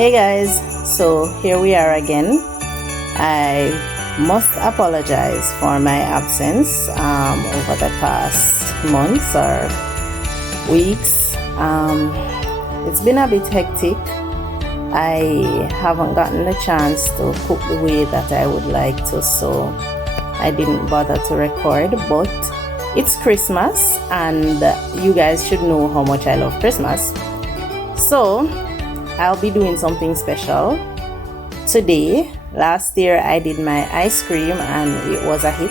Hey guys, so here we are again. I must apologize for my absence over the past months or weeks. It's been a bit hectic. I haven't gotten the chance to cook the way that I would like to, so I didn't bother to record, but it's Christmas and you guys should know how much I love Christmas. So I'll be doing something special today. Last year I did my ice cream and it was a hit.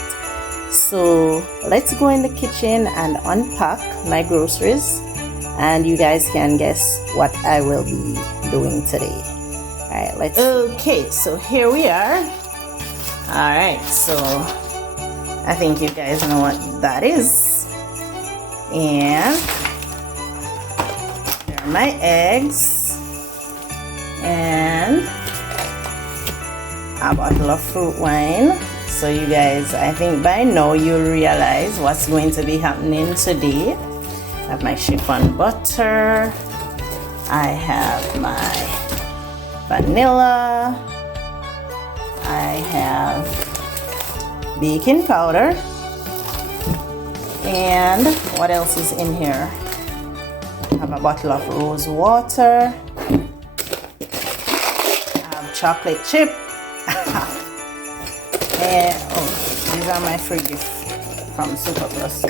So let's go in the kitchen and unpack my groceries and you guys can guess what I will be doing today. Alright, let's. Okay, so here we are. Alright, so I think you guys know what that is. And here are my eggs. And a bottle of fruit wine. So you guys, I think by now you'll realize what's going to be happening today. I have my chiffon butter. I have my vanilla. I have baking powder. And what else is in here? I have a bottle of rose water. Chocolate chip. And these are my free gift from Super Plus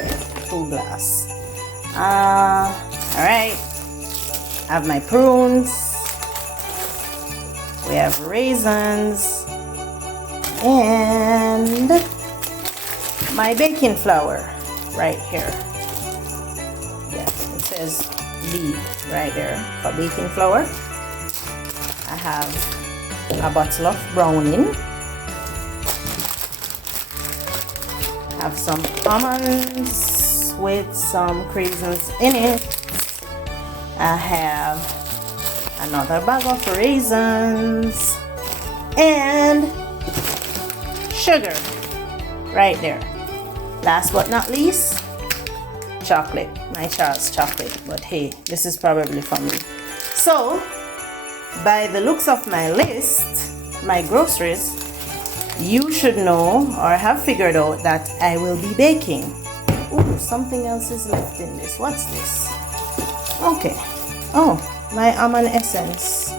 2 glass. Alright, I have my prunes, we have raisins, and my baking flour right here. Yeah, it says B right there for baking flour. I have a bottle of browning. Have some almonds with some craisins in it. I have another bag of raisins and sugar right there. Last but not least, chocolate, my Charles chocolate, but hey, this is probably for me. So by the looks of my list, my groceries, you should know or have figured out that I will be baking. Ooh, something else is left in this. What's this? Okay. Oh, my almond essence.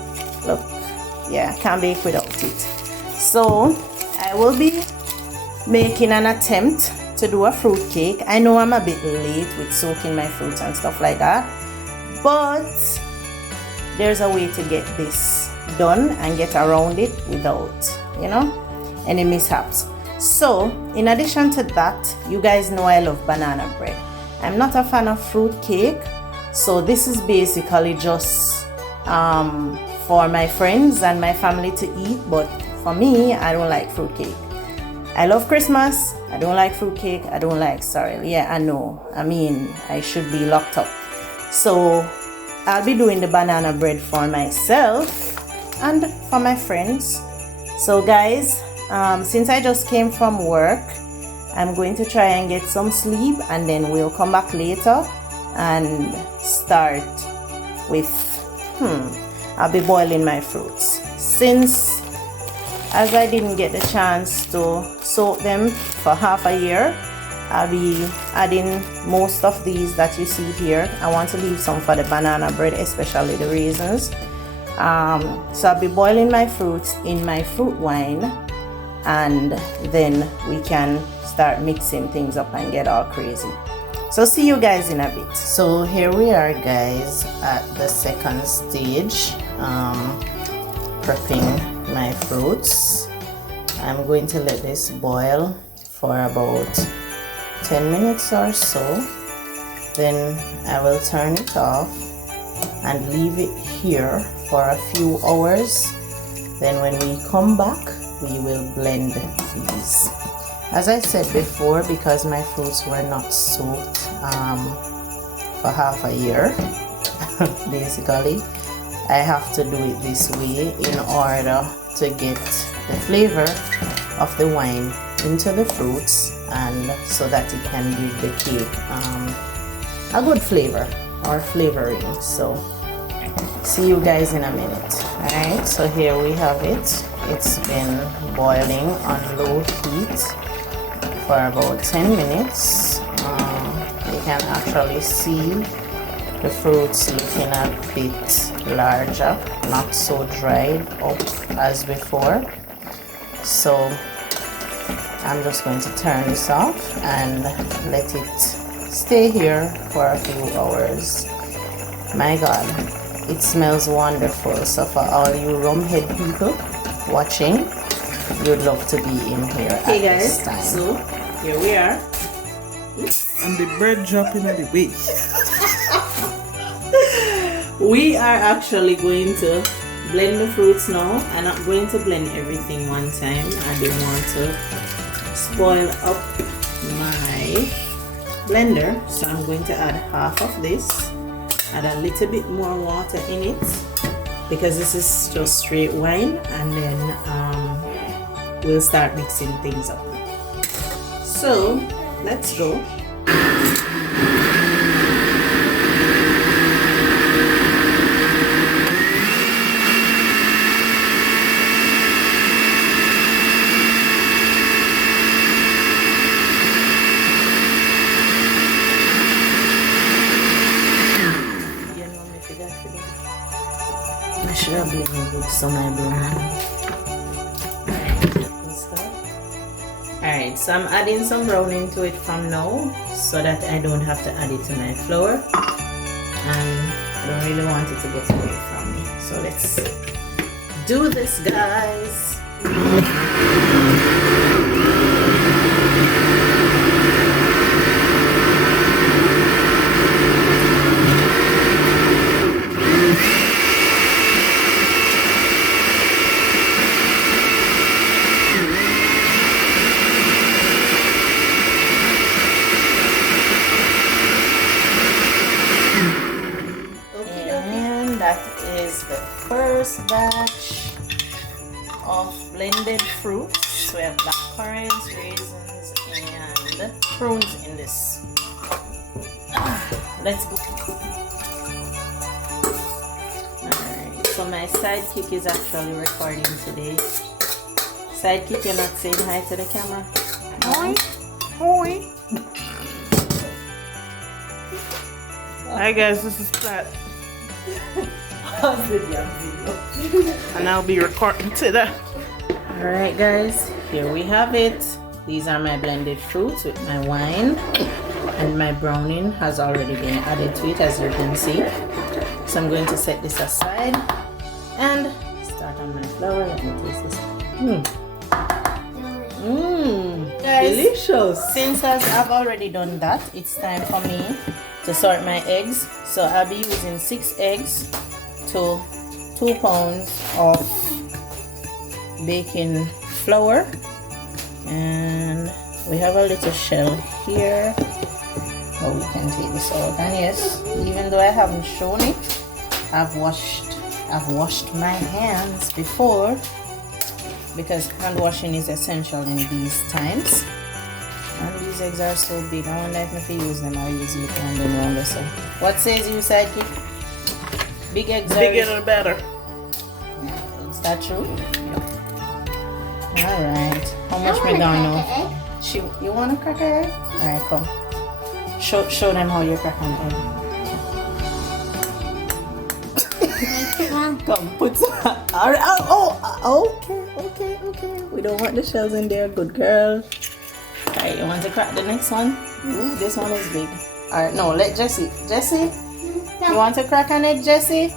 Look, yeah, can't bake without it. So I will be making an attempt to do a fruit cake. I know I'm a bit late with soaking my fruits and stuff like that, but there's a way to get this done and get around it without, any mishaps. So in addition to that, you guys know I love banana bread. I'm not a fan of fruit cake, so this is basically just for my friends and my family to eat, but for me, I don't like fruit cake. I love Christmas. I don't like fruit cake. I don't like sorrel. Yeah, I know. I should be locked up. So I'll be doing the banana bread for myself and for my friends. So guys, since I just came from work, I'm going to try and get some sleep and then we'll come back later and start with, I'll be boiling my fruits. Since as I didn't get the chance to soak them for half a year, I'll be adding most of these that you see here. I want to leave some for the banana bread, especially the raisins. So I'll be boiling my fruits in my fruit wine and then we can start mixing things up and get all crazy. So see you guys in a bit. So here we are guys at the second stage, prepping my fruits. I'm going to let this boil for about 10 minutes or so, then I will turn it off and leave it here for a few hours. Then when we come back, we will blend these. As I said before, because my fruits were not soaked for half a year, basically, I have to do it this way in order to get the flavor of the wine into the fruits and so that it can give the cake a good flavor or flavoring. So See you guys in a minute. Alright, so here we have it. It's been boiling on low heat for about 10 minutes. You can actually see the fruits looking a bit larger, not so dried up as before. So I'm just going to turn this off and let it stay here for a few hours. My God, it smells wonderful. So for all you rumhead people watching, you'd love to be in here at this time. So here we are. And the bread dropping at the way. We are actually going to blend the fruits now. I'm not going to blend everything one time. I don't want to spoil up my blender, so I'm going to add half of this, add a little bit more water in it because this is just straight wine, and then we'll start mixing things up. So let's go. I should have been able to some my brown. Alright, so I'm adding some browning to it from now so that I don't have to add it to my flour, and I don't really want it to get away from me. So let's do this, guys. That is the first batch of blended fruits. So we have blackcurrants, raisins, and prunes in this. Let's go. Alright, so my sidekick is actually recording today. Sidekick, you're not saying hi to the camera? Hi. Hi. Hi guys, this is Platt. And I'll be recording today. Alright guys, here we have it. These are my blended fruits with my wine, and my browning has already been added to it, as you can see. So I'm going to set this aside and start on my flour. Let me taste this. Guys, Delicious. since as I've already done that, it's time for me to sort my eggs. So I'll be using 6 eggs to 2 pounds of baking flour, and we have a little shell here, but we can take this out. And yes, even though I haven't shown it, I've washed my hands before, because hand washing is essential in these times. And these eggs are so big. I wonder if I use them, I'll use it and then round this up. What says you, sidekick? Big eggs are... Bigger the better. Is that true? Alright. How much we down now? You want to crack an egg? Alright, come. Show them how you crack an egg. Come, put some... Alright. Okay. We don't want the shells in there. Good girl. Alright, you want to crack the next one? Ooh, this one is big. Alright, no, let Jessie. Jessie? You want to crack an egg, Jessie?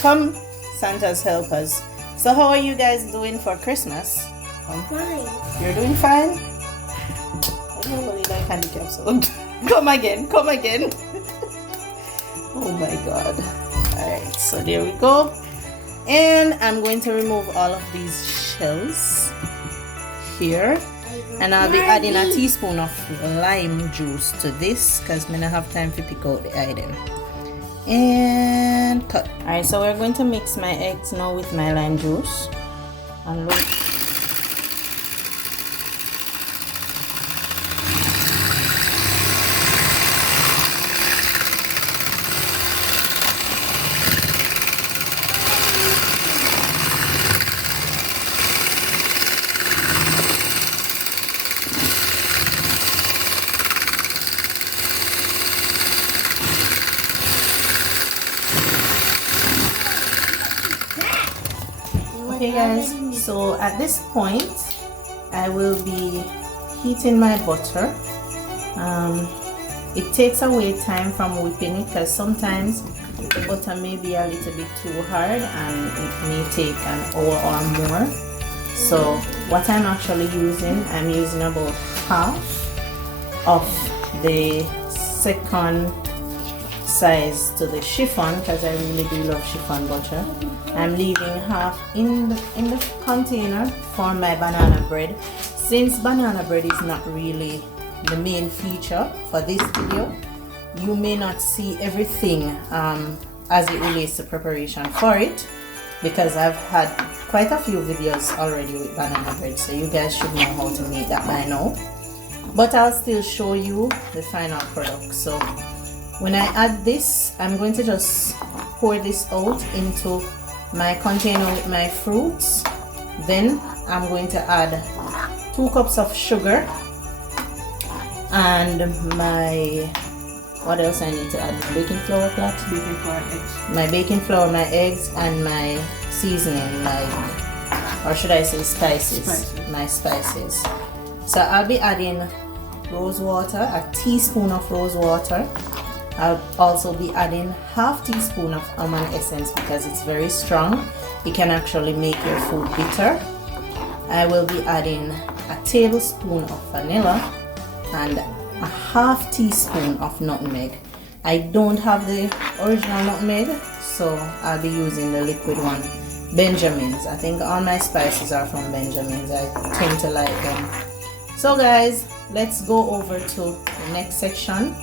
Come, Santa's helpers. So how are you guys doing for Christmas? Fine. You're doing fine? I don't really like handicaps. So come again. Oh my God. Alright, so there we go. And I'm going to remove all of these shells here. And I'll be adding a teaspoon of lime juice to this because I don't have time to pick out the item. And cut. Alright, so we're going to mix my eggs now with my lime juice. And look. guys, so at this point I will be heating my butter. It takes away time from whipping it because sometimes the butter may be a little bit too hard and it may take an hour or more. So what I'm actually using, I'm using about half of the second size to the chiffon because I really do love chiffon butter. I'm leaving half in the container for my banana bread. Since banana bread is not really the main feature for this video, you may not see everything as it relates to preparation for it, because I've had quite a few videos already with banana bread, so you guys should know how to make that by now. But I'll still show you the final product. So when I add this, I'm going to just pour this out into my container with my fruits. Then I'm going to add 2 cups of sugar and my, what else I need to add? My baking flour, Baking flour, eggs. my baking flour, my eggs, and my seasoning, like, or should I say spices. My spices. So I'll be adding rose water, a teaspoon of rose water. I'll also be adding half teaspoon of almond essence because it's very strong. It can actually make your food bitter. I will be adding a tablespoon of vanilla and a half teaspoon of nutmeg. I don't have the original nutmeg, so I'll be using the liquid one. Benjamin's. I think all my spices are from Benjamin's. I tend to like them. So guys, let's go over to the next section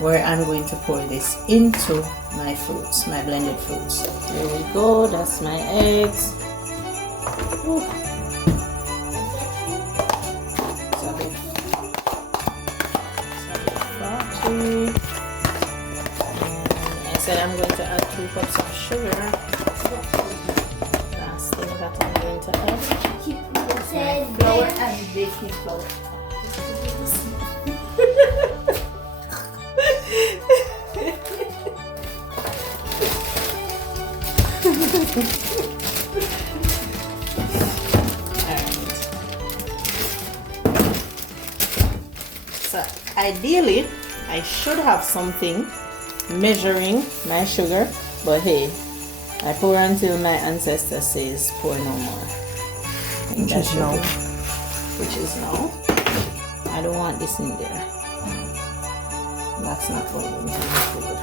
where I'm going to pour this into my fruits, my blended fruits. There we go, that's my eggs. Ooh. And I said I'm going to add 2 cups of sugar. Last thing that I'm going to add, flour and baking flour. So ideally I should have something measuring my sugar, but hey, I pour until my ancestor says pour no more. Which is no. Which is no. I don't want this in there. That's not going into the food.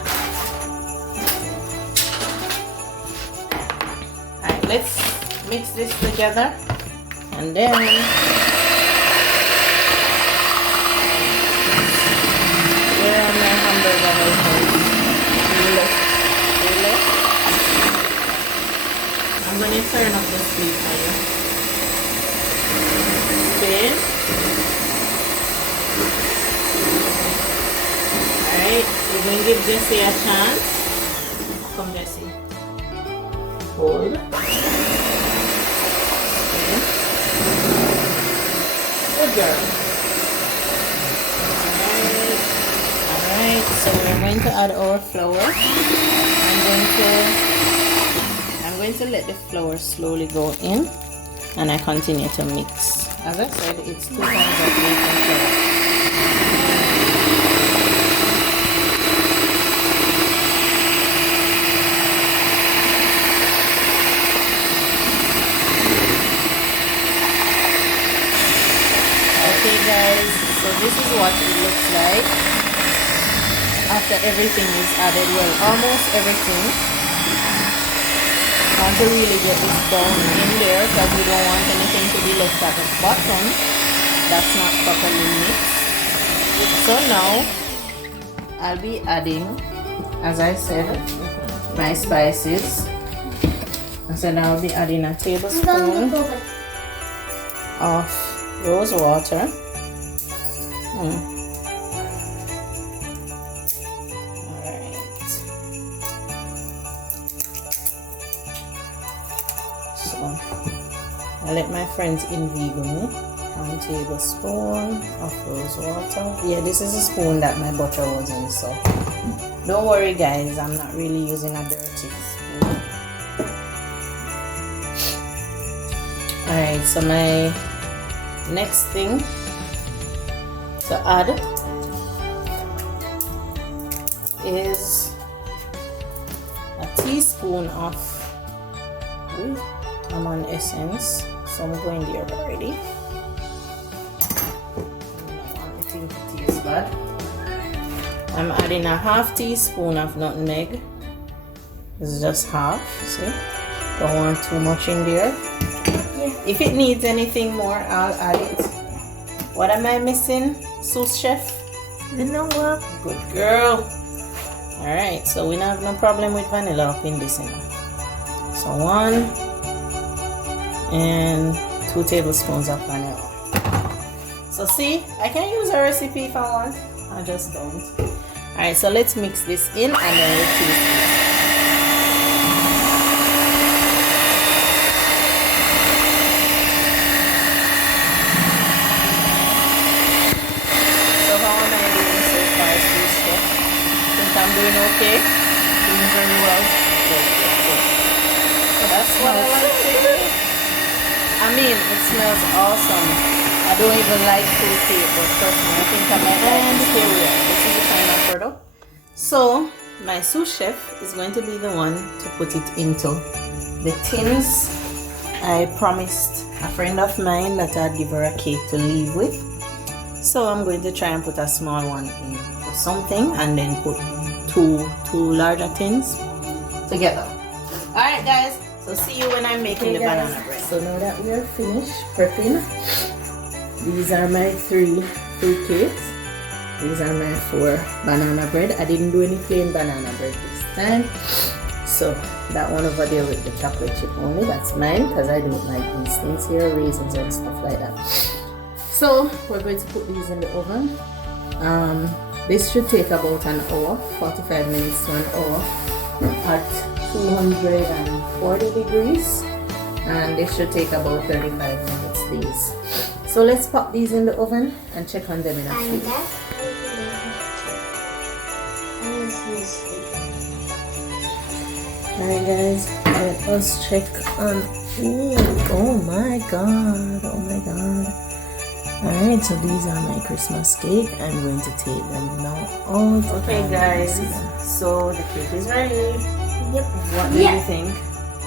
Alright, let's mix this together and then I'm going to turn up the speed for you. Spin. Alright, we're going to give Jessie a chance. Come Jessie. Hold. Spin. Good girl. Alright, so we're going to add our flour. I'm going to let the flour slowly go in, and I continue to mix. As I said, it's 2 times of baking flour. Okay guys, so this is what it looks like after everything is added. Well, almost everything. I want to really get this down in there because we don't want anything to be left at the bottom that's not properly mixed. So now I'll be adding, as I said, my spices. I said I'll be adding a tablespoon of rose water. I let my friends inveigle me. 1 tablespoon of rose water. Yeah, this is a spoon that my butter was in, so don't worry guys, I'm not really using a dirty spoon. Alright, so my next thing to add is a teaspoon of almond essence. So I'm going there already. Anything to taste bad. I'm adding a half teaspoon of nutmeg. It's just half, see? Don't want too much in there. Yeah. If it needs anything more, I'll add it. What am I missing, sous chef? Vanilla. Good girl. Alright, so we don't have no problem with vanilla up in this one. So 1 and 2 tablespoons of vanilla. So see, I can use a recipe if I want. I just don't. Alright, so let's mix this in and then we'll taste it. I'm doing okay. Doing very well. Good. So that's what I like to do. I mean, it smells awesome. I don't even like fruitcake, but trust me, I think I might like this. Here we are. This is the final product. So my sous chef is going to be the one to put it into the tins. I promised a friend of mine that I'd give her a cake to leave with. So I'm going to try and put a small one in something and then put two larger tins together. Alright guys, so see you when I'm making the banana bread. So now that we are finished prepping, these are my 3 fruit cakes. These are my 4 banana bread. I didn't do any plain banana bread this time. So that one over there with the chocolate chip only, that's mine because I don't like these things here, raisins and stuff like that. So we're going to put these in the oven. This should take about an hour, 45 minutes to an hour at 240 degrees, and this should take about 35 minutes these. So let's pop these in the oven and check on them in a few. Alright guys, let us check on. Oh my god, oh my god. Alright, so these are my Christmas cake. I'm going to take them now out. Okay guys, so the cake is ready. Yep. What do you think?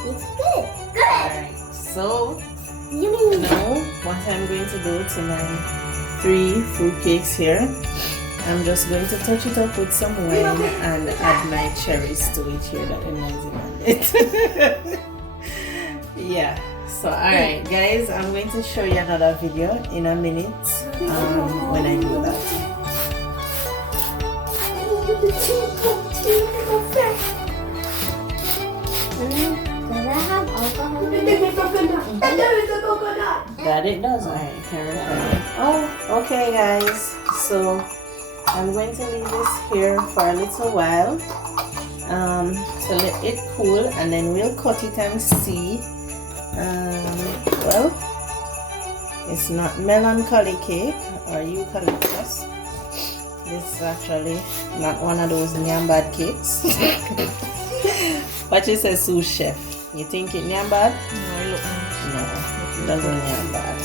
It's good. Good. Alright, so now what I'm going to do to my 3 fruit cakes here, I'm just going to touch it up with some wine and add my cherries to it here that are nice on it. Yeah. So alright guys, I'm going to show you another video in a minute when I do that. Does that have alcohol in it? That it does. Alright, Karen. Oh, okay guys. So I'm going to leave this here for a little while to let it cool, and then we'll cut it and see. Well, it's not melancholy cake or eucalyptus. This is actually not one of those nyambad cakes. What you say, sous chef? You think it nyambad? No, it doesn't nyambad.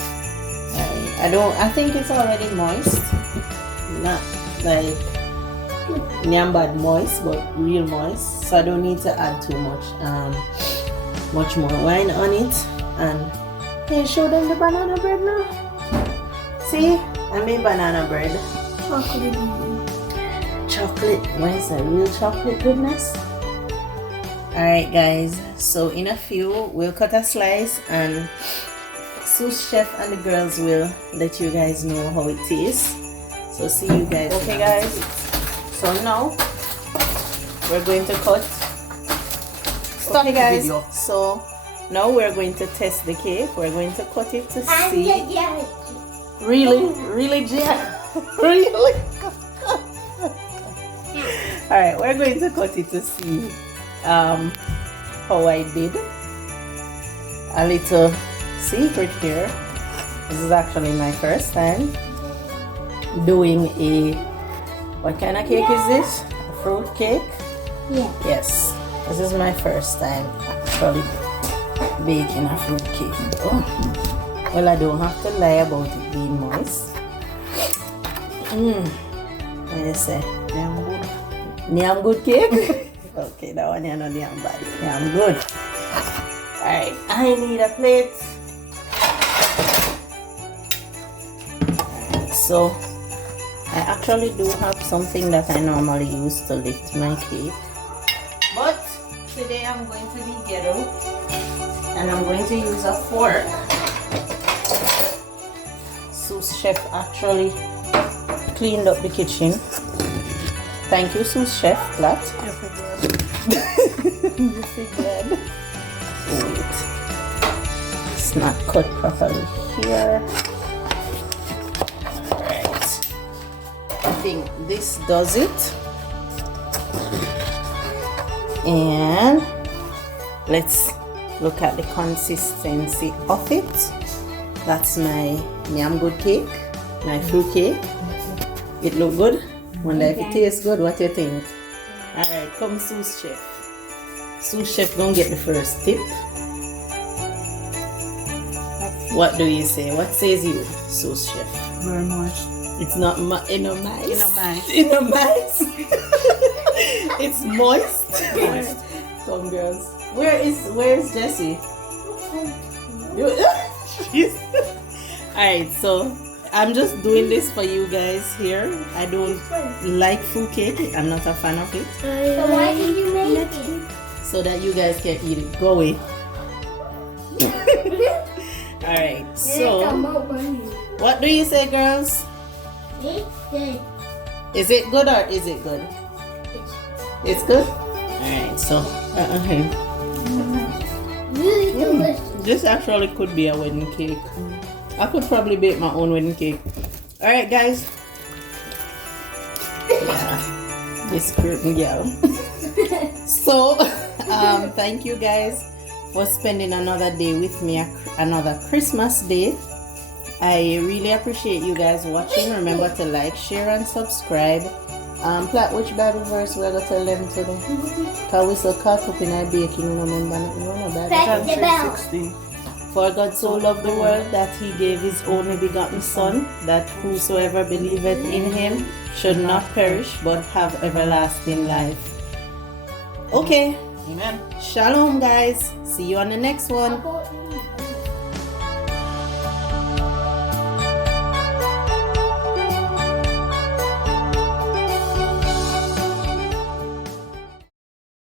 I think it's already moist. Not like nyambad moist, but real moist. So I don't need to add too much more wine on it. And can you show them the banana bread now? See, I made banana bread. Chocolate. Why is that real chocolate goodness? Alright guys, so in a few we'll cut a slice and sous chef and the girls will let you guys know how it tastes. So see you guys. Okay guys, so now we're going to cut. Stop okay guys, so now we're going to test the cake. We're going to cut it to see. Really Jen? Really? Alright, we're going to cut it to see how I did. A little secret here. This is actually my first time doing a, what kind of cake is this? A fruit cake? Yeah. Yes. This is my first time actually baking a fruit cake. Oh. Well, I don't have to lie about it being moist. What do you say? Damn good. Nyam good cake? Okay, that one you know nyam bad. Nyam good. Alright, I need a plate. Alright, so I actually do have something that I normally use to lift my cake. But today I'm going to be ghetto and I'm going to use a fork. Sous Chef actually cleaned up the kitchen. Thank you, Sous Chef, Flat. You feel glad. Wait. It's not cut properly here. Alright. I think this does it. And let's look at the consistency of it. That's my Nyam Good cake, my fruit cake. It look good? Wonder if it tastes good. What do you think? Alright, come Sous Chef. Sous Chef gonna get the first tip. What do you say? What says you, Sous Chef? Very moist. It's not mice. Mice. Mice. It's moist. Moist. Come girls. Where is Jessie? Alright, so I'm just doing this for you guys here. I don't like fruit cake. I'm not a fan of it. So why did you make it? So that you guys can eat it. Go away. Alright, so what do you say, girls? It's good. Is it good or is it good? It's good? Alright, so Really delicious. this actually could be a wedding cake. I could probably bake my own wedding cake. Alright, guys. Yeah, this curtain girl. So, thank you guys for spending another day with me, another Christmas day. I really appreciate you guys watching. Remember to like, share, and subscribe. Plat, which Bible verse we're going to tell them today? Because we so caught up in our baking, remember? No, Press the bell. 16. For God so loved the world that he gave his only begotten Son, that whosoever believeth in him should not perish but have everlasting life. Okay. Amen. Shalom, guys. See you on the next one.